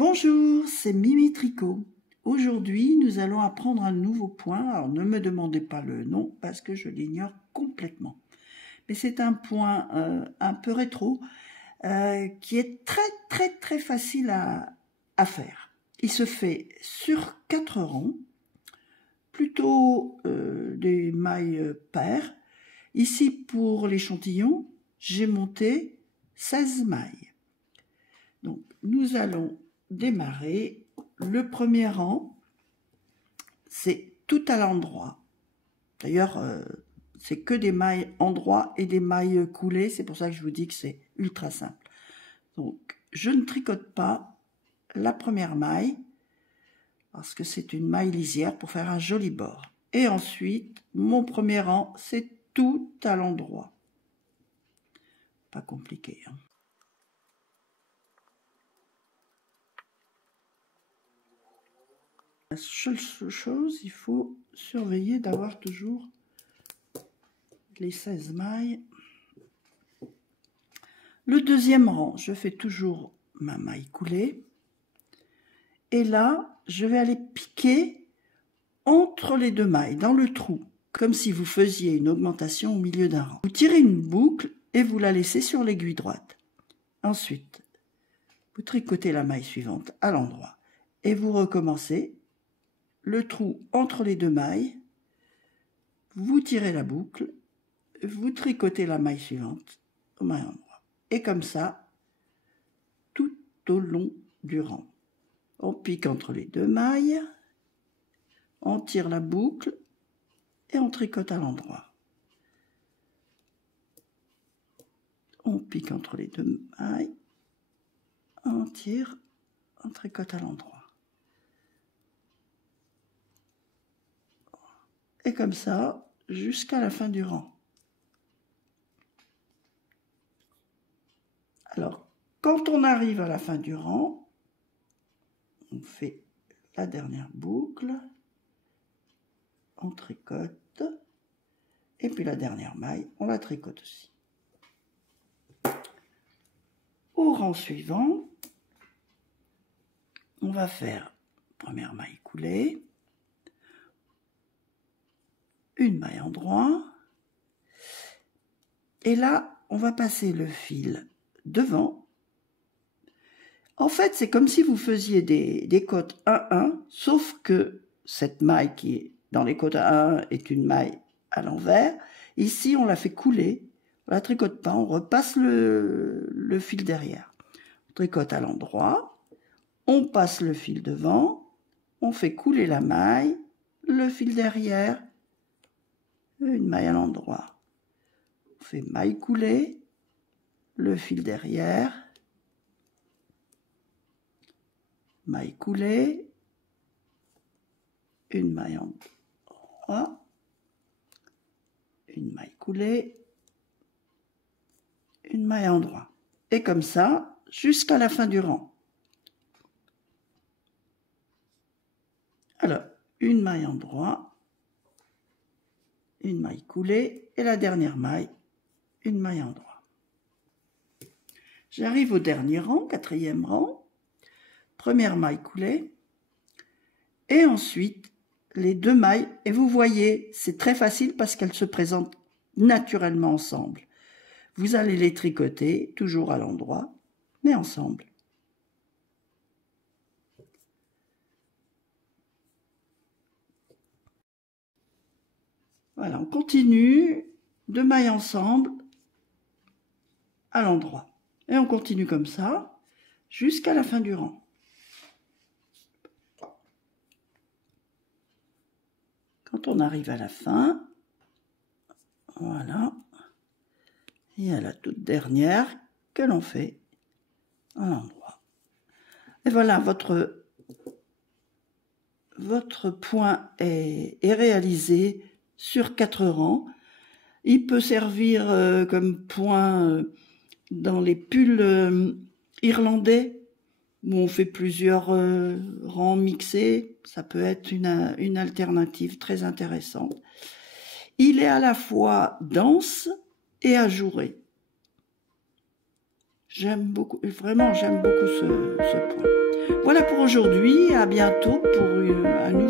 Bonjour, c'est Mimi Tricot. Aujourd'hui, nous allons apprendre un nouveau point. Alors, ne me demandez pas le nom parce que je l'ignore complètement. Mais c'est un point un peu rétro qui est très facile à faire. Il se fait sur 4 rangs, plutôt des mailles paires. Ici, pour l'échantillon, j'ai monté 16 mailles. Donc, nous allons démarrer. Le premier rang, c'est tout à l'endroit. D'ailleurs, c'est que des mailles endroit et des mailles coulées. C'est pour ça que je vous dis que c'est ultra simple. Donc, je ne tricote pas la première maille parce que c'est une maille lisière pour faire un joli bord. Et ensuite, mon premier rang, c'est tout à l'endroit. Pas compliqué, hein. La seule chose, il faut surveiller d'avoir toujours les 16 mailles. Le deuxième rang, je fais toujours ma maille coulée. Et là, je vais aller piquer entre les 2 mailles, dans le trou, comme si vous faisiez une augmentation au milieu d'un rang. Vous tirez une boucle et vous la laissez sur l'aiguille droite. Ensuite, vous tricotez la maille suivante à l'endroit. Et vous recommencez le trou entre les 2 mailles, vous tirez la boucle, vous tricotez la maille suivante au même endroit. Et comme ça, tout au long du rang. On pique entre les 2 mailles, on tire la boucle et on tricote à l'endroit. On pique entre les 2 mailles, on tire, on tricote à l'endroit. Et comme ça, jusqu'à la fin du rang. Alors, quand on arrive à la fin du rang, on fait la dernière boucle, on tricote, et puis la dernière maille, on la tricote aussi. Au rang suivant, on va faire première maille coulée, une maille endroit, et là, on va passer le fil devant. En fait, c'est comme si vous faisiez des côtes 1-1, sauf que cette maille qui est dans les côtes 1-1 est une maille à l'envers. Ici, on la fait couler, on la tricote pas, on repasse le fil derrière. On tricote à l'endroit, on passe le fil devant, on fait couler la maille, le fil derrière, une maille à l'endroit. On fait maille coulée, le fil derrière, maille coulée, une maille endroit, une maille coulée, une maille endroit. Et comme ça, jusqu'à la fin du rang. Alors, une maille endroit, une maille coulée, et la dernière maille, une maille endroit. J'arrive au dernier rang, 4e rang, première maille coulée, et ensuite les 2 mailles, et vous voyez, c'est très facile parce qu'elles se présentent naturellement ensemble. Vous allez les tricoter, toujours à l'endroit, mais ensemble. Voilà, on continue, 2 mailles ensemble, à l'endroit. Et on continue comme ça, jusqu'à la fin du rang. Quand on arrive à la fin, voilà, et à la toute dernière que l'on fait à l'endroit. Et voilà, votre point est réalisé sur 4 rangs. Il peut servir comme point dans les pulls irlandais où on fait plusieurs rangs mixés. Ça peut être une alternative très intéressante. Il est à la fois dense et ajouré. J'aime beaucoup, vraiment j'aime beaucoup ce point. Voilà pour aujourd'hui, à bientôt pour un nouveau